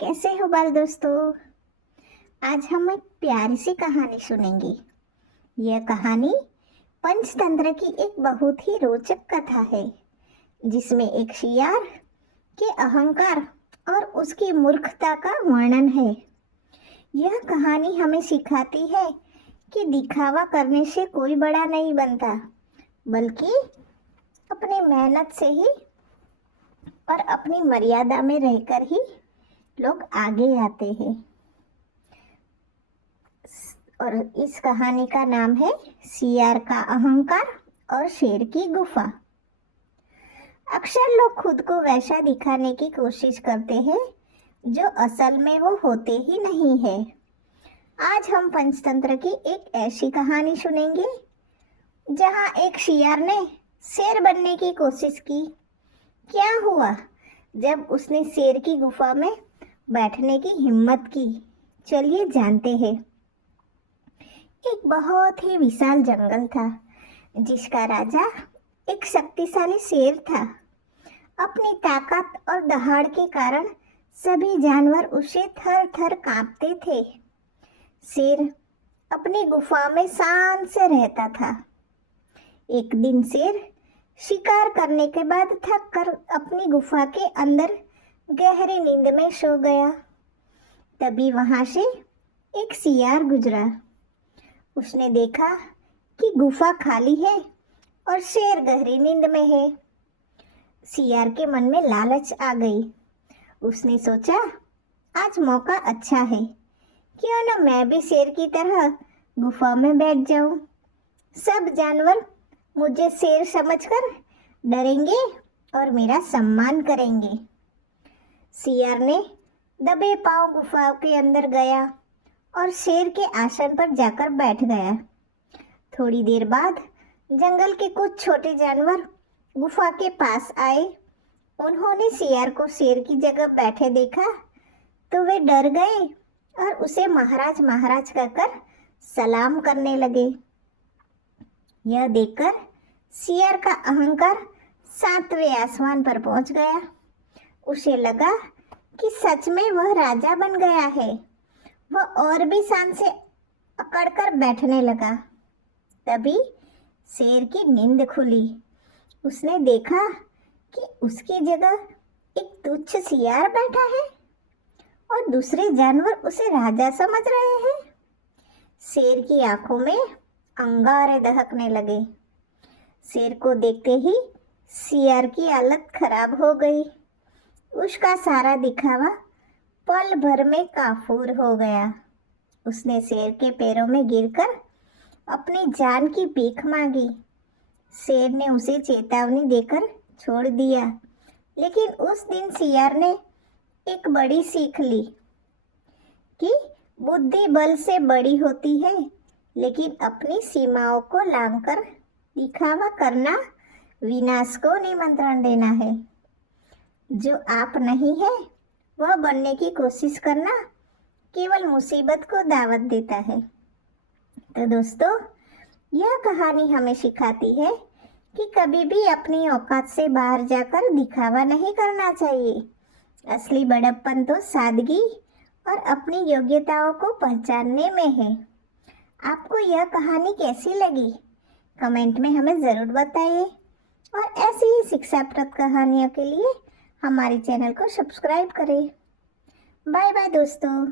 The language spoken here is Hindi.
कैसे हो बाल दोस्तों। आज हम एक प्यारी सी कहानी सुनेंगे। यह कहानी पंचतंत्र की एक बहुत ही रोचक कथा है, जिसमें एक शियार के अहंकार और उसकी मूर्खता का वर्णन है। यह कहानी हमें सिखाती है कि दिखावा करने से कोई बड़ा नहीं बनता, बल्कि अपनी मेहनत से ही और अपनी मर्यादा में रहकर ही लोग आगे आते हैं। और इस कहानी का नाम है सियार का अहंकार और शेर की गुफा। अक्सर लोग खुद को वैसा दिखाने की कोशिश करते हैं जो असल में वो होते ही नहीं है। आज हम पंचतंत्र की एक ऐसी कहानी सुनेंगे जहां एक शियार ने शेर बनने की कोशिश की। क्या हुआ जब उसने शेर की गुफा में बैठने की हिम्मत की, चलिए जानते हैं। एक बहुत ही विशाल जंगल था, जिसका राजा एक शक्तिशाली शेर था। अपनी ताकत और दहाड़ के कारण सभी जानवर उसे थर थर कांपते थे। शेर अपनी गुफा में शांत से रहता था। एक दिन शेर शिकार करने के बाद थक कर अपनी गुफा के अंदर गहरी नींद में सो गया। तभी वहां से एक सियार गुजरा। उसने देखा कि गुफा खाली है और शेर गहरी नींद में है। सियार के मन में लालच आ गई। उसने सोचा, आज मौका अच्छा है, क्यों न मैं भी शेर की तरह गुफा में बैठ जाऊं। सब जानवर मुझे शेर समझकर डरेंगे और मेरा सम्मान करेंगे। सियार ने दबे पांव गुफा के अंदर गया और शेर के आसन पर जाकर बैठ गया। थोड़ी देर बाद जंगल के कुछ छोटे जानवर गुफा के पास आए। उन्होंने सियार को शेर की जगह बैठे देखा तो वे डर गए और उसे महाराज महाराज कहकर सलाम करने लगे। यह देखकर सियार का अहंकार 7वें आसमान पर पहुंच गया। उसे लगा कि सच में वह राजा बन गया है। वह और भी शान से अकड़कर बैठने लगा। तभी शेर की नींद खुली। उसने देखा कि उसकी जगह एक तुच्छ सियार बैठा है और दूसरे जानवर उसे राजा समझ रहे हैं। शेर की आंखों में अंगारे दहकने लगे। शेर को देखते ही सियार की हालत खराब हो गई। उसका सारा दिखावा पल भर में काफूर हो गया। उसने शेर के पैरों में गिरकर अपनी जान की भीख मांगी। शेर ने उसे चेतावनी देकर छोड़ दिया, लेकिन उस दिन सियार ने एक बड़ी सीख ली कि बुद्धि बल से बड़ी होती है, लेकिन अपनी सीमाओं को लांघकर दिखावा करना विनाश को निमंत्रण देना है। जो आप नहीं है वह बनने की कोशिश करना केवल मुसीबत को दावत देता है। तो दोस्तों, यह कहानी हमें सिखाती है कि कभी भी अपनी औकात से बाहर जाकर दिखावा नहीं करना चाहिए। असली बड़प्पन तो सादगी और अपनी योग्यताओं को पहचानने में है। आपको यह कहानी कैसी लगी? कमेंट में हमें ज़रूर बताइए और ऐसी ही शिक्षाप्रद कहानियों के लिए हमारे चैनल को सब्सक्राइब करें। बाय बाय दोस्तों।